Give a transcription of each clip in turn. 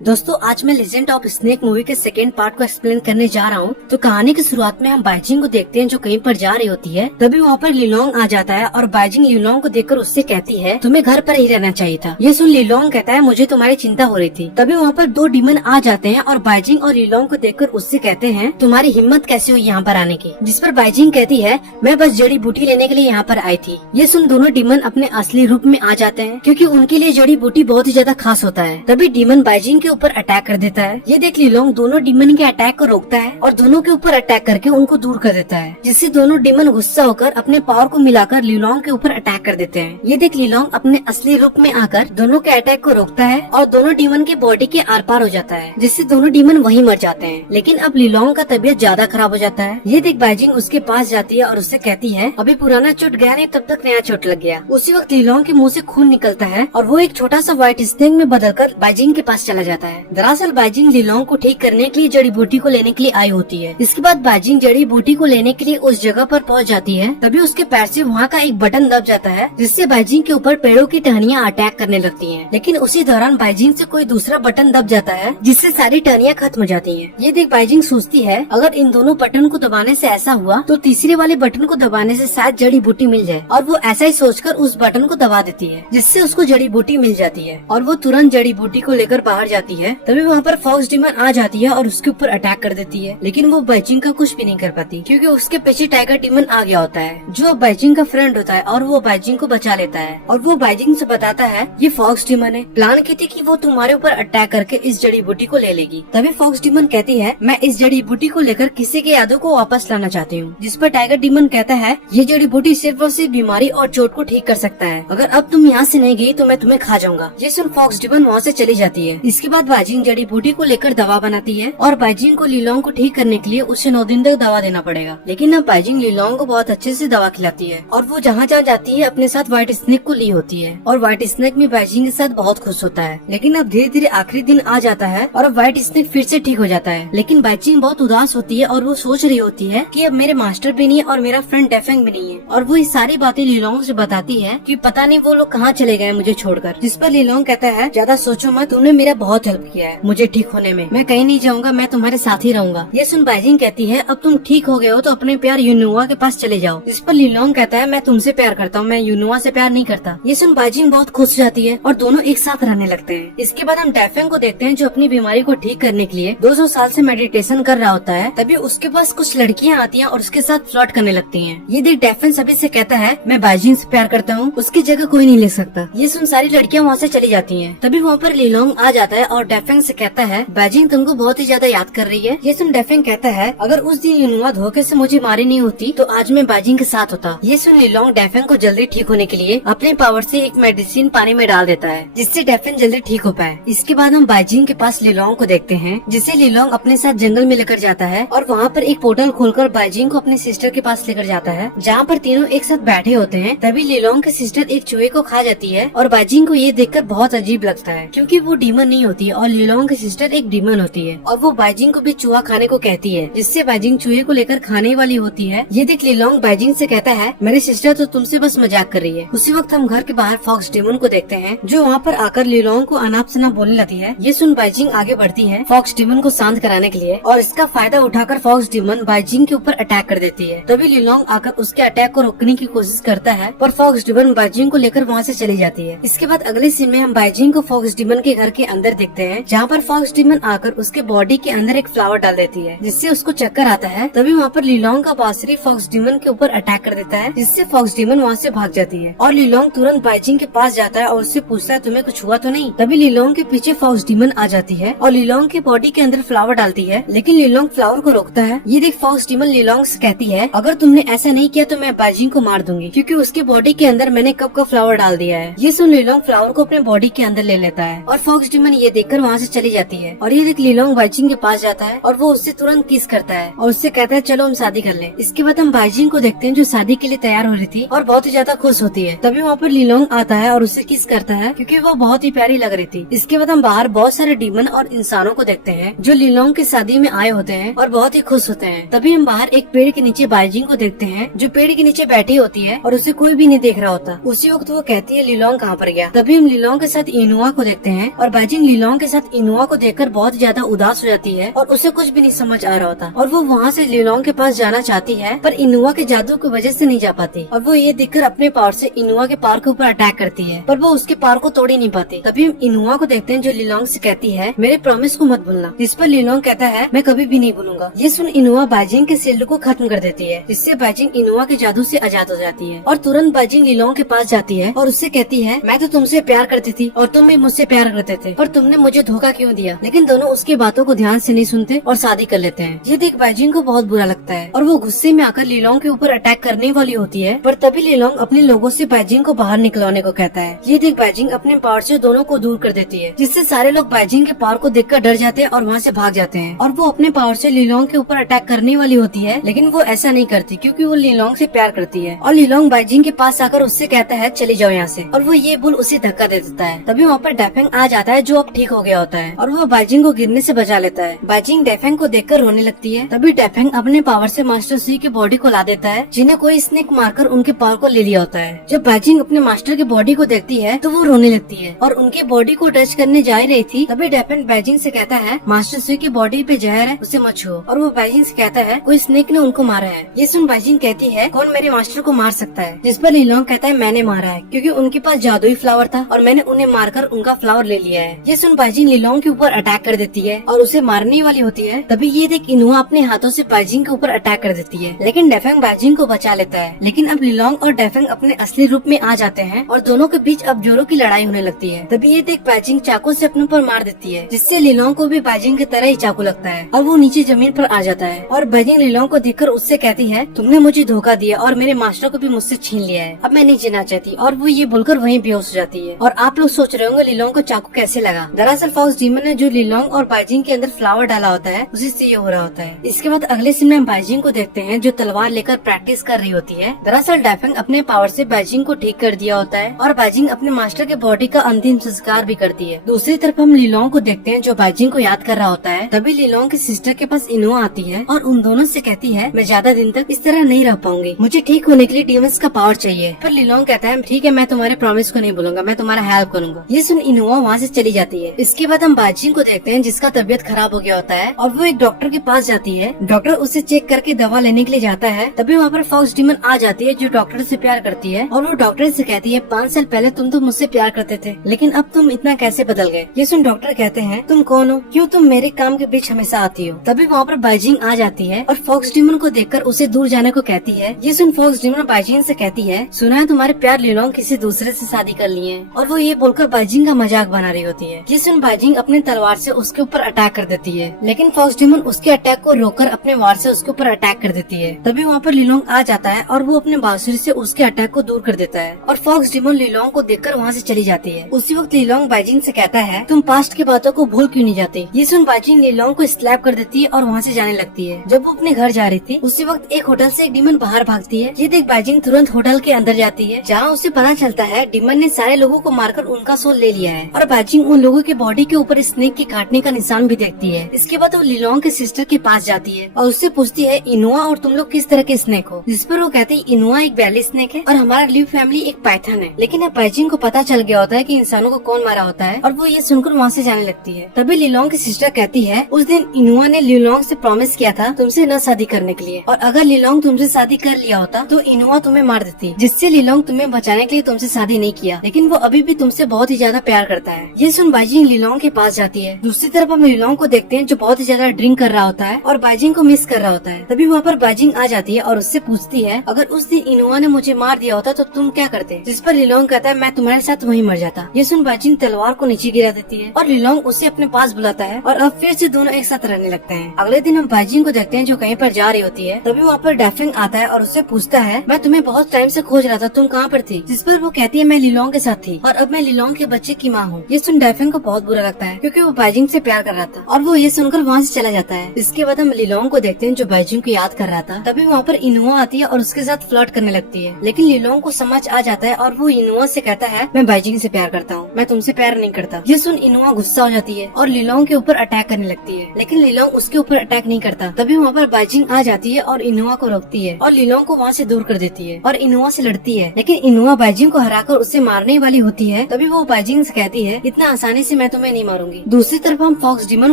दोस्तों आज मैं लेजेंड ऑफ स्नेक मूवी के सेकेंड पार्ट को एक्सप्लेन करने जा रहा हूँ। तो कहानी की शुरुआत में हम बाइजिंग को देखते हैं जो कहीं पर जा रही होती है। तभी वहाँ पर लिलोंग आ जाता है और बाइजिंग लिलोंग को देखकर उससे कहती है तुम्हें घर पर ही रहना चाहिए था। ये सुन लिलोंग कहता है मुझे तुम्हारी चिंता हो रही थी। तभी वहाँ पर दो डीमन आ जाते हैं और बाइजिंग और लिलोंग को देखकर उससे कहते हैं तुम्हारी हिम्मत कैसे हुई यहाँ पर आने की। जिस पर बाइजिंग कहती है मैं बस जड़ी बूटी लेने के लिए यहाँ पर आई थी। ये सुन दोनों डीमन अपने असली रूप में आ जाते हैं क्योंकि उनके लिए जड़ी बूटी बहुत ही ज्यादा खास होता है। तभी डीमन बाइजिंग के ऊपर अटैक कर देता है। ये देख लिलोंग दोनों डीमन के अटैक को रोकता है और दोनों के ऊपर अटैक करके उनको दूर कर देता है, जिससे दोनों डीमन गुस्सा होकर अपने पावर को मिलाकर लिलोंग के ऊपर अटैक कर देते हैं। ये देख लिलोंग अपने असली रूप में आकर दोनों के अटैक को रोकता है और दोनों डीमन के बॉडी के आर पार हो जाता है, जिससे दोनों डीमन वहीं मर जाते हैं। लेकिन अब लिलोंग का तबीयत ज्यादा खराब हो जाता है। ये देख बाइजिंग उसके पास जाती है और उससे कहती है अभी पुराना चोट गया नहीं तब तक नया चोट लग गया। उसी वक्त लिलोंग के मुंह से खून निकलता है और वो एक छोटा सा व्हाइट स्नेक में बदलकर बाइजिंग के पास चला जाता है। दरअसल बाइजिंग लिलोंग को ठीक करने के लिए जड़ी बूटी को लेने के लिए आई होती है। इसके बाद बाइजिंग जड़ी बूटी को लेने के लिए उस जगह पर पहुंच जाती है। तभी उसके पैर से वहाँ का एक बटन दब जाता है, जिससे बाइजिंग के ऊपर पेड़ों की टहनियाँ अटैक करने लगती हैं। लेकिन उसी दौरान बाइजिंग से कोई दूसरा बटन दब जाता है, जिससे सारी टहनियाँ खत्म हो जाती हैं। ये देख बाइजिंग सोचती है अगर इन दोनों बटन को दबाने से ऐसा हुआ तो तीसरे वाले बटन को दबाने से शायद जड़ी बूटी मिल जाए, और वो ऐसा ही सोचकर उस बटन को दबा देती है, जिससे उसको जड़ी बूटी मिल जाती है और वो तुरंत जड़ी बूटी को लेकर बाहर जाती है। तभी वहाँ पर फॉक्स डीमन आ जाती है और उसके ऊपर अटैक कर देती है। लेकिन वो बाइजिंग का कुछ भी नहीं कर पाती क्योंकि उसके पीछे टाइगर डीमन आ गया होता है, जो बाइजिंग का फ्रेंड होता है, और वो बाइजिंग को बचा लेता है। और वो बाइजिंग से बताता है ये फॉक्स डीमन है, प्लान की थी कि वो तुम्हारे ऊपर अटैक करके इस जड़ी बूटी को ले लेगी। तभी फॉक्स डीमन कहती है मैं इस जड़ी बूटी को लेकर किसी के यादों को वापस लाना चाहती हूँ। जिस पर टाइगर डीमन कहता है ये जड़ी बूटी सिर्फ और सिर्फ बीमारी और चोट को ठीक कर सकता है, अगर अब तुम यहाँ से नहीं गई तो मैं तुम्हें खा जाऊंगा। ये सुन फॉक्स डीमन वहाँ से चली जाती है। इसके बाद बाइजिंग जड़ी बूटी को लेकर दवा बनाती है और बाइजिंग को लिलोंग को ठीक करने के लिए उसे 9 दिन तक दवा देना पड़ेगा। लेकिन अब बाइजिंग लिलोंग को बहुत अच्छे से दवा खिलाती है और वो जहाँ जहाँ जाती है अपने साथ व्हाइट स्नेक को ली होती है, और व्हाइट स्नेक भी बाइजिंग के साथ बहुत खुश होता है। लेकिन अब धीरे धीरे आखिरी दिन आ जाता है और अब व्हाइट स्नेक फिर से ठीक हो जाता है। लेकिन बाइजिंग बहुत उदास होती है और वो सोच रही होती है कि अब मेरे मास्टर भी नहीं है और मेरा फ्रेंड डेफेंग भी नहीं है, और वो ये सारी बातें लिलोंग से बताती है कि पता नहीं वो लोग कहाँ चले गए मुझे छोड़कर। जिस पर लिलोंग कहता है ज्यादा सोचो मत, तुमने मेरा बहुत हेल्प किया है मुझे ठीक होने में, मैं कहीं नहीं जाऊंगा, मैं तुम्हारे साथ ही रहूंगा। ये सुन बाइजिंग कहती है अब तुम ठीक हो गए हो तो अपने प्यार यूनुआ के पास चले जाओ। इस पर लिलोंग कहता है मैं तुमसे प्यार करता हूँ, मैं यूनुआ से प्यार नहीं करता। ये सुन बाइजिंग बहुत खुश हो जाती है और दोनों एक साथ रहने लगते हैं। इसके बाद हम डेफेंग को देखते हैं जो अपनी बीमारी को ठीक करने के लिए 200 साल से मेडिटेशन कर रहा होता है। तभी उसके पास कुछ लड़कियाँ आती हैं और उसके साथ फ्लर्ट करने लगती हैं। ये देख डेफेंग सभी से कहता है मैं बाइजिंग से प्यार करता हूँ, उसकी जगह कोई नहीं ले सकता। ये सुन सारी लड़कियाँ वहाँ से चली जाती हैं। तभी वहाँ पर लिलोंग आ जाता है और डेफेंग से कहता है बाइजिंग तुमको बहुत ही ज्यादा याद कर रही है। ये सुन डेफेंग कहता है अगर उस दिन यूनुआ धोखे से मुझे मारी नहीं होती तो आज मैं बाइजिंग के साथ होता। ये सुन लिलोंग डेफेंग को जल्दी ठीक होने के लिए अपने पावर से एक मेडिसिन पानी में डाल देता है, जिससे डेफेंग जल्दी ठीक हो पाए। इसके बाद हम बाइजिंग के पास लिलोंग को देखते हैं, जिसे लिलोंग अपने साथ जंगल में लेकर जाता है और वहाँ पर एक पोर्टल खोलकर बाइजिंग को अपनी सिस्टर के पास लेकर जाता है, जहाँ पर तीनों एक साथ बैठे होते हैं। तभी लिलोंग की सिस्टर एक चूहे को खा जाती है और बाइजिंग को ये देखकर बहुत अजीब लगता है क्योंकि वो डीमन नहीं होती है और लिलोंग की सिस्टर एक डीमन होती है, और वो बाइजिंग को भी चूहा खाने को कहती है, जिससे बाइजिंग चूहे को लेकर खाने वाली होती है। ये देख लिलोंग बाइजिंग से कहता है मेरी सिस्टर तो तुमसे बस मजाक कर रही है। उसी वक्त हम घर के बाहर फॉक्स डीमन को देखते हैं जो वहाँ पर आकर लिलोंग को अनाप शनाप बोलने लगती है। ये सुन बाइजिंग आगे बढ़ती है फॉक्स डीमन को शांत कराने के लिए, और इसका फायदा उठाकर फॉक्स डीमन बाइजिंग के ऊपर अटैक कर देती है। तभी लिलोंग आकर उसके अटैक को रोकने की कोशिश करता है, पर फॉक्स डीमन बाइजिंग को लेकर वहाँ से चली जाती है। इसके बाद अगले सीन में हम बाइजिंग को फॉक्स डीमन के घर के अंदर देखते हैं, जहाँ पर फॉक्स डीमन आकर उसके बॉडी के अंदर एक फ्लावर डाल देती है, जिससे उसको चक्कर आता है। तभी वहाँ पर लिलोंग का बांसुरी फॉक्स डीमन के ऊपर अटैक कर देता है, जिससे फॉक्स डीमन वहाँ से भाग जाती है और लिलोंग तुरंत बाइजिंग के पास जाता है और उससे पूछता है तुम्हें कुछ हुआ तो नहीं। तभी लिलोंग के पीछे फॉक्स डीमन आ जाती है और लिलोंग के बॉडी के अंदर फ्लावर डालती है, लेकिन लिलोंग फ्लावर को रोकता है। ये देख फॉक्स डीमन लिलोंग से कहती है अगर तुमने ऐसा नहीं किया तो मैं बाइजिंग को मार दूंगी, क्योंकि उसके बॉडी के अंदर मैंने कब का फ्लावर डाल दिया है। ये सुन लिलोंग फ्लावर को अपने बॉडी के अंदर ले लेता है और फॉक्स डीमन ये देखकर वहाँ से चली जाती है। और ये देख लिलोंग बाइजिंग के पास जाता है और वो उससे तुरंत किस करता है और उससे कहता है चलो हम शादी कर लें। इसके बाद हम बाइजिंग को देखते हैं जो शादी के लिए तैयार हो रही थी और बहुत ही ज्यादा खुश होती है। तभी वहाँ पर लिलोंग आता है और उससे किस करता है क्योंकि वो बहुत ही प्यारी लग रही थी। इसके बाद हम बाहर बहुत सारे डीमन और इंसानों को देखते हैं जो लिलोंग की शादी में आए होते हैं और बहुत ही खुश होते हैं। तभी हम बाहर एक पेड़ के नीचे बाइजिंग को देखते हैं जो पेड़ के नीचे बैठी होती है और उसे कोई भी नहीं देख रहा होता। उसी वक्त वो कहती है लिलोंग कहाँ पर गया। तभी हम लिलोंग के साथ यूनुआ को देखते हैं और बाइजिंग लिलोंग लिलोंग के साथ इनुआ को देखकर बहुत ज्यादा उदास हो जाती है और उसे कुछ भी नहीं समझ आ रहा होता और वो वहाँ से लिलोंग के पास जाना चाहती है, पर इनुआ के जादू की वजह से नहीं जा पाती और वो ये देखकर अपने पावर से इनुआ के पावर के ऊपर अटैक करती है, पर वो उसके पावर को तोड़ ही नहीं पाती। तभी हम इनुआ को देखते हैं जो लिलोंग से कहती है मेरे प्रॉमिस को मत भूलना, जिस पर लिलोंग कहता है मैं कभी भी नहीं भूलूंगा। ये सुन इनुआ बाइजिंग के शील्ड को खत्म कर देती है, जिससे बाइजिंग इनुआ के जादू से आजाद हो जाती है और तुरंत बाइजिंग लिलोंग के पास जाती है और उससे कहती है मैं तो तुमसे प्यार करती थी और तुम भी मुझसे प्यार करते थे, पर तुमने मुझे धोखा क्यों दिया। लेकिन दोनों उसकी बातों को ध्यान से नहीं सुनते और शादी कर लेते हैं। ये देख बाइजिंग को बहुत बुरा लगता है और वो गुस्से में आकर लिलोंग के ऊपर अटैक करने वाली होती है, पर तभी लिलोंग अपने लोगों से बाइजिंग को बाहर निकलवाने को कहता है। ये देख बाइजिंग अपने पावर से दोनों को दूर कर देती है, जिससे सारे लोग बाइजिंग के पावर को देखकर डर जाते हैं और वहाँ से भाग जाते हैं और वो अपने पावर से लिलोंग के ऊपर अटैक करने वाली होती है, लेकिन वो ऐसा नहीं करती क्योंकि वो लिलोंग से प्यार करती है और लिलोंग बाइजिंग के पास आकर उससे कहता है चली जाओ यहाँ से, और वो ये बोल उसे धक्का दे देता है। तभी वहाँ पर डेफेंग आ जाता है जो अब ठीक हो गया होता है और वो बाइजिंग को गिरने से बचा लेता है। बाइजिंग डेफेंग को देखकर रोने लगती है। तभी डेफेंग अपने पावर से मास्टर सी की बॉडी को ला देता है, जिन्हें कोई स्नेक मारकर उनके पावर को ले लिया होता है। जब बाइजिंग अपने मास्टर की बॉडी को देखती है तो वो रोने लगती है और उनकी बॉडी को टच करने जा रही थी। तभी डेफेंग बाइजिंग से कहता है मास्टर सी की बॉडी पे जहर है, उसे मत छुओ, और वो बाइजिंग से कहता है कोई स्नेक ने उनको मारा है। ये सुन बाइजिंग कहती है कौन मेरे मास्टर को मार सकता है, जिस पर लिलोंग कहता है मैंने मारा है क्योंकि उनके पास जादुई फ्लावर था और मैंने उन्हें मारकर उनका फ्लावर ले लिया है। ये सुन बाइजिंग लिलोंग के ऊपर अटैक कर देती है और उसे मारने वाली होती है। तभी ये देख इनुआ अपने हाथों से बाइजिंग के ऊपर अटैक कर देती है, लेकिन डेफेंग बाइजिंग को बचा लेता है। लेकिन अब लिलोंग और डेफेंग अपने असली रूप में आ जाते हैं और दोनों के बीच अब जोरों की लड़ाई होने लगती है। तभी ये देख बाइजिंग चाकू से अपने ऊपर मार देती है, जिससे लिलोंग को भी बाइजिंग की तरह ही चाकू लगता है और वो नीचे जमीन पर आ जाता है और बाइजिंग लिलोंग को देखकर उससे कहती है तुमने मुझे धोखा दिया और मेरे मास्टर को भी मुझसे छीन लिया है, अब मैं नहीं जीना चाहती, और वो ये बोलकर वहीं बेहोश हो जाती है। और आप लोग सोच रहे होंगे लिलोंग को चाकू कैसे लगा। दरअसल फॉक्स डीमन ने जो लिलोंग और बाइजिंग के अंदर फ्लावर डाला होता है उसी से ये हो रहा होता है। इसके बाद अगले सीन में बाइजिंग को देखते हैं जो तलवार लेकर प्रैक्टिस कर रही होती है। दरअसल डेफेंग अपने पावर से बाइजिंग को ठीक कर दिया होता है और बाइजिंग अपने मास्टर के बॉडी का अंतिम संस्कार भी करती है। दूसरी तरफ हम लिलोंग को देखते हैं जो बाइजिंग को याद कर रहा होता है। तभी लिलोंग की सिस्टर के पास इनुआ आती है और उन दोनों से कहती है मैं ज्यादा दिन तक इस तरह नहीं रह पाऊंगी, मुझे ठीक होने के लिए डीमंस का पावर चाहिए। पर लिलोंग कहता है ठीक है, मैं तुम्हारे प्रॉमिस को नहीं भूलूंगा, मैं तुम्हारा हेल्प करूंगा। ये सुन इनुआ वहाँ से चली जाती है। इसके बाद हम बाइजिंग को देखते हैं जिसका तबीयत खराब हो गया होता है और वो एक डॉक्टर के पास जाती है। डॉक्टर उसे चेक करके दवा लेने के लिए जाता है। तभी वहाँ पर फॉक्स डीमन आ जाती है जो डॉक्टर से प्यार करती है और वो डॉक्टर से कहती है 5 साल पहले तुम तो मुझसे प्यार करते थे, लेकिन अब तुम इतना कैसे बदल गए। ये सुन डॉक्टर कहते हैं तुम कौन हो, क्यों तुम मेरे काम के बीच हमेशा आती हो। तभी वहाँ पर बाइजिंग आ जाती है और फॉक्स डीमन को देखकर उसे दूर जाने को कहती है। ये सुन फॉक्स डीमन बाइजिंग से कहती है सुना है तुम्हारे प्यार लिलोंग किसी दूसरे से शादी कर लिए हैं, और वो ये बोलकर बाइजिंग का मजाक बना रही होती है। ये सुन बाइजिंग अपने तलवार से उसके ऊपर अटैक कर देती है, लेकिन फॉक्स डीमन उसके अटैक को रोककर अपने वार से उसके ऊपर अटैक कर देती है। तभी वहाँ पर लिलोंग आ जाता है और वो अपने बांसुरी से उसके अटैक को दूर कर देता है और फॉक्स डीमन लिलोंग को देखकर वहाँ से चली जाती है। उसी वक्त लिलोंग बाइजिंग से कहता है तुम पास्ट की बातों को भूल क्यों नहीं जाती। ये सुन बाइजिंग लिलोंग को स्लैप कर देती है और वहाँ से जाने लगती है। जब वो अपने घर जा रही थी उसी वक्त एक होटल से एक डीमन बाहर भागती है। ये देख बाइजिंग तुरंत होटल के अंदर जाती है, जहाँ उसे पता चलता है डीमन ने सारे लोगों को मारकर उनका सोल ले लिया है और बाइजिंग उन लोगों के बॉडी के ऊपर स्नेक के काटने का निशान भी देखती है। इसके बाद वो लिलोंग के सिस्टर के पास जाती है और उससे पूछती है इनुआ और तुम लोग किस तरह के स्नेक हो, जिस पर वो कहते हैं इनुआ एक वैली स्नेक है और हमारा लिव फैमिली एक पाइथन है। लेकिन अब बाइजिंग को पता चल गया होता है कि इंसानों को कौन मारा होता है और वो ये सुनकर वहाँ से जाने लगती है। तभी लिलोंग की सिस्टर कहती है उस दिन इनुआ ने लिलोंग से प्रॉमिस किया था तुमसे न शादी करने के लिए, और अगर लिलोंग तुमसे शादी कर लिया होता तो इनुआ तुम्हें मार देती, जिससे लिलोंग तुम्हें बचाने के लिए तुमसे शादी नहीं किया, लेकिन वो अभी भी तुमसे बहुत ही ज्यादा प्यार करता है। ये सुन बाइजिंग लिलोंग के पास जाती है। दूसरी तरफ हम लिलोंग को देखते हैं जो बहुत ही ज्यादा ड्रिंक कर रहा होता है और बाइजिंग को मिस कर रहा होता है। तभी वहाँ पर बाइजिंग आ जाती है और उससे पूछती है अगर उस दिन इनुआ ने मुझे मार दिया होता तो तुम क्या करते, जिस पर लिलोंग कहता है मैं तुम्हारे साथ वहीं मर जाता। ये सुन बाइजिंग तलवार को नीचे गिरा देती है और लिलोंग उसे अपने पास बुलाता है और अब फिर से दोनों एक साथ रहने लगते हैं। अगले दिन हम बाइजिंग को देखते हैं जो कहीं पर जा रही होती है। तभी वहाँ पर डेफेंग आता है और उससे पूछता है मैं तुम्हें बहुत टाइम से खोज रहा था, तुम कहाँ पर थी, जिस पर वो कहती है मैं लिलोंग के साथ थी और अब मैं लिलोंग के बच्चे की माँ हूँ। ये सुन डेफेंग को बहुत बुरा लगता है क्योंकि वो बाइजिंग से प्यार कर रहा था और वो ये सुनकर वहाँ से चला जाता है। इसके बाद हम लिलोंग को देखते हैं जो बाइजिंग को याद कर रहा था। तभी वहाँ पर इनुआ आती है और उसके साथ फ्लर्ट करने लगती है, लेकिन लिलोंग को समझ आ जाता है और वो इनुआ से कहता है मैं बाइजिंग से प्यार करता हूँ, मैं तुमसे प्यार नहीं करता। ये सुन इनुआ गुस्सा हो जाती है और लिलोंग के ऊपर अटैक करने लगती है, लेकिन लिलोंग उसके ऊपर अटैक नहीं करता। तभी वहाँ पर बाइजिंग आ जाती है और इनुआ को रोकती है और लिलोंग को वहाँ से दूर कर देती है और इनुआ से लड़ती है, लेकिन इनुआ बाइजिंग को हराकर उससे मारने वाली होती है। तभी वो बाइजिंग से कहती है इतना आसानी से मैं तुम्हें नहीं मारूंगी। दूसरी तरफ हम फॉक्स डीमन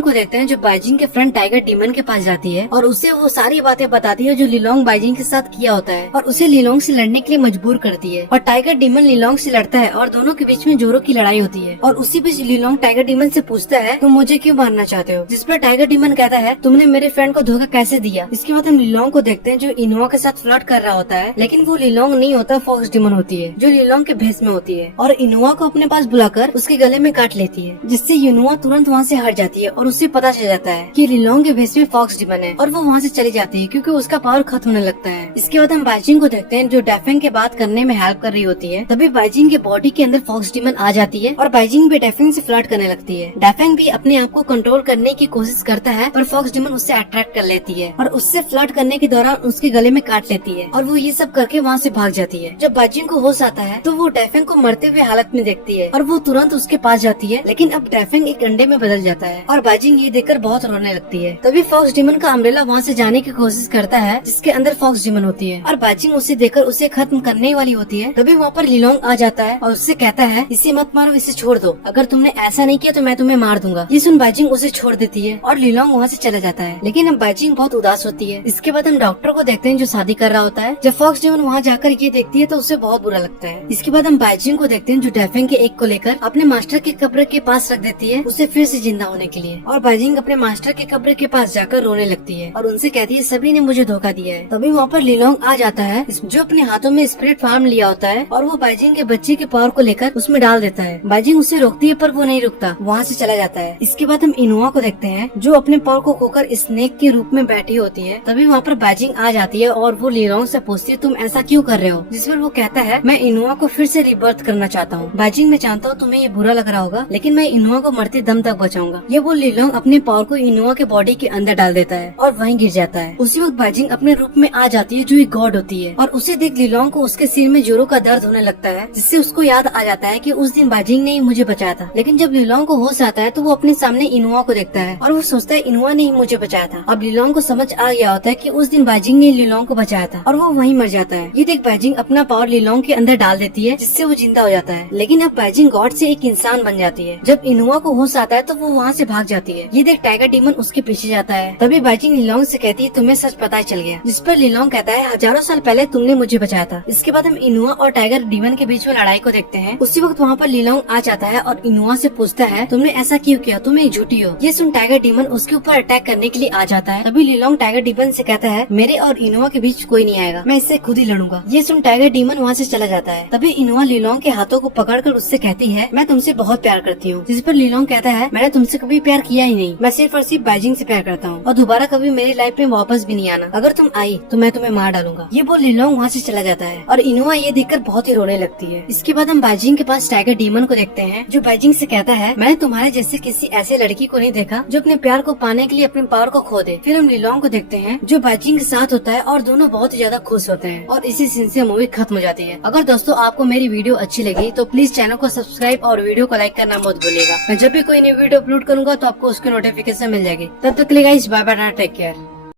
को देखते हैं जो बाइजिंग के फ्रेंड टाइगर डीमन के पास जाती है और उसे वो सारी बातें बताती है जो लिलोंग बाइजिंग के साथ किया होता है और उसे लिलोंग से लड़ने के लिए मजबूर करती है। और टाइगर डीमन लिलोंग से लड़ता है और दोनों के बीच में जोरों की लड़ाई होती है। और उसी बीच लिलोंग टाइगर डीमन से पूछता है तुम मुझे क्यों मारना चाहते हो, जिस पर टाइगर डीमन कहता है तुमने मेरे फ्रेंड को धोखा कैसे दिया। इसके बाद हम लिलोंग को देखते हैं जो इनोवा के साथ फ्लर्ट कर रहा होता है, लेकिन वो लिलोंग नहीं होता, फॉक्स डीमन होती है जो लिलोंग के भेस में होती है और इनोवा को अपने पास बुलाकर उसके गले में काट लेती है, जिससे इनोवा तुरंत वहाँ से हट जाती है और उसे पता चल जाता है कि लिलोंग के भेस में फॉक्स डीमन है और वो वहाँ से चली जाती है क्योंकि उसका पावर खत्म होने लगता है। इसके बाद हम बाइजिंग को देखते हैं जो डेफेंग के बात करने में हेल्प कर रही होती है। तभी बाइजिंग के बॉडी के अंदर फॉक्स डीमन आ जाती है और बाइजिंग भी डेफेंग से फ्लर्ट करने लगती है। डेफेंग भी अपने आप को कंट्रोल करने की कोशिश करता है पर फॉक्स डीमन उससे अट्रैक्ट कर लेती है और उससे फ्लर्ट करने के दौरान उसके गले में काट लेती है और वो ये सब करके वहाँ से भाग जाती है। जब बाइजिंग को होश आता है तो वो डेफेंग को मरते हुए हालत में देखती है और वो तुरंत उसके पास जाती है, लेकिन अब डेफेंग एक अंडे में बदल जाता है और बाइजिंग ये देखकर बहुत रोने लगती है। तभी फॉक्स डीमन का अम्ब्रेला वहाँ से जाने की कोशिश करता है जिसके अंदर फॉक्स डीमन होती है और बाइजिंग उसे देखकर उसे खत्म करने वाली होती है। तभी वहाँ पर लिलोंग आ जाता है और उससे कहता है इसे मत मारो, इसे छोड़ दो, अगर तुमने ऐसा नहीं किया तो मैं तुम्हें मार दूंगा। ये सुन बाइजिंग उसे छोड़ देती है और लिलोंग वहाँ से चला जाता है, लेकिन अब बाइजिंग बहुत उदास होती है। इसके बाद हम डॉक्टर को देखते हैं जो शादी कर रहा होता है। जब फॉक्स डीमन वहाँ जाकर ये देखती है तो उसे बहुत बुरा लगता है। इसके बाद हम बाइजिंग को देखते हैं जो डेफेंग के एग को लेकर अपने मास्टर के कब्र के पास रख देती है उसे फिर से जिंदा होने के लिए और बाइजिंग अपने मास्टर के कब्र के पास जाकर रोने लगती है और उनसे कहती है सभी ने मुझे धोखा दिया है। तभी वहाँ पर लिलोंग आ जाता है जो अपने हाथों में स्पिरिट फार्म लिया होता है और वो बाइजिंग के बच्चे के पावर को लेकर उसमें डाल देता है। बाइजिंग उसे रोकती है पर वो नहीं रुकता, वहाँ से चला जाता है। इसके बाद हम इनोवा को देखते हैं जो अपने पावर को खोकर स्नेक के रूप में बैठी होती है। तभी वहाँ पर बाइजिंग आ जाती है और वो लिलोंग से पूछती है तुम ऐसा क्यों कर रहे हो, जिस पर वो कहता है मैं इनोवा को फिर से रिबर्थ करना चाहता हूँ। बाइजिंग मैं जानता हूँ तुम्हें ये बुरा लग रहा होगा, लेकिन मैं इनोवा को मरते दम तक बचाऊंगा। ये वो लिलोंग अपने पावर को इनोवा के बॉडी के अंदर डाल देता है और वहीं गिर जाता है। उसी वक्त बाइजिंग अपने रूप में आ जाती है जो एक गॉड होती है और उसे देख लिलोंग को उसके सिर में जोरों का दर्द होने लगता है, जिससे उसको याद आ जाता है कि उस दिन बाइजिंग ने ही मुझे बचाया था। लेकिन जब लिलोंग को होश आता है तो वो अपने सामने इनोवा को देखता है और वो सोचता है इनोवा ने ही मुझे बचाया था। अब लिलोंग को समझ आ गया होता है कि उस दिन बाइजिंग ने लिलोंग को बचाया था और वो वहीं मर जाता है। ये देख बाइजिंग अपना पावर लिलोंग के अंदर डाल देती है जिससे वो जिंदा हो जाता है। लेकिन अब बाइजिंग गॉड से एक इंसान बन जाती है। जब इनोवा को होश आता है तो वो वहाँ से भाग जाती है। ये देख टाइगर डीमन उसके पीछे जाता है। तभी बाइजिंग लिलोंग से कहती है तुम्हें सच पता चल गया, जिस पर लिलोंग कहता है हजारों साल पहले तुमने मुझे बचाया था। इसके बाद हम इनोवा और टाइगर डीमन के बीच में लड़ाई को देखते हैं। उसी वक्त वहाँ पर लिलोंग आ जाता है और इनोवा से पूछता है तुमने ऐसा क्यों किया, तुम एक झूठी हो। ये सुन टाइगर डीमन उसके ऊपर अटैक करने के लिए आ जाता है। तभी लिलोंग टाइगर डीमन से कहता है मेरे और इनोवा के बीच कोई नहीं आएगा, मैं इससे खुद ही लड़ूंगा। ये सुन टाइगर डीमन वहाँ से चला जाता है। तभी इनोवा लिलोंग के हाथों को पकड़कर उससे कहती है मैं तुमसे बहुत प्यार करती हूँ, जिस पर लिलोंग कहता है मैंने तुमसे कभी प्यार किया ही नहीं, मैं सिर्फ और सिर्फ बाइजिंग से प्यार करता हूँ और दोबारा कभी मेरी लाइफ में वापस भी नहीं आना, अगर तुम आई तो मैं तुम्हें मार डालूंगा। ये बोल लिलोंग वहाँ से चला जाता है और इनोवा ये देखकर बहुत ही रोने लगती है। इसके बाद हम बाइजिंग के पास टाइगर डीमन को देखते हैं जो बाइजिंग से कहता है मैंने तुम्हारे जैसे किसी ऐसे लड़की को नहीं देखा जो अपने प्यार को पाने के लिए अपने पावर को खो दे। फिर हम लिलोंग को देखते हैं जो बाइजिंग के साथ होता है और दोनों बहुत ही ज्यादा खुश होते हैं और इसी सीन से मूवी खत्म हो जाती है। अगर दोस्तों आपको मेरी वीडियो अच्छी लगी तो प्लीज चैनल को सब्सक्राइब और वीडियो को लाइक करना मत भूलिएगा। मैं जब भी कोई नई वीडियो अपलोड करूंगा तो आपको उसकी नोटिफिकेशन मिल जाएगी। तब तक के लिए guys bye bye, take care.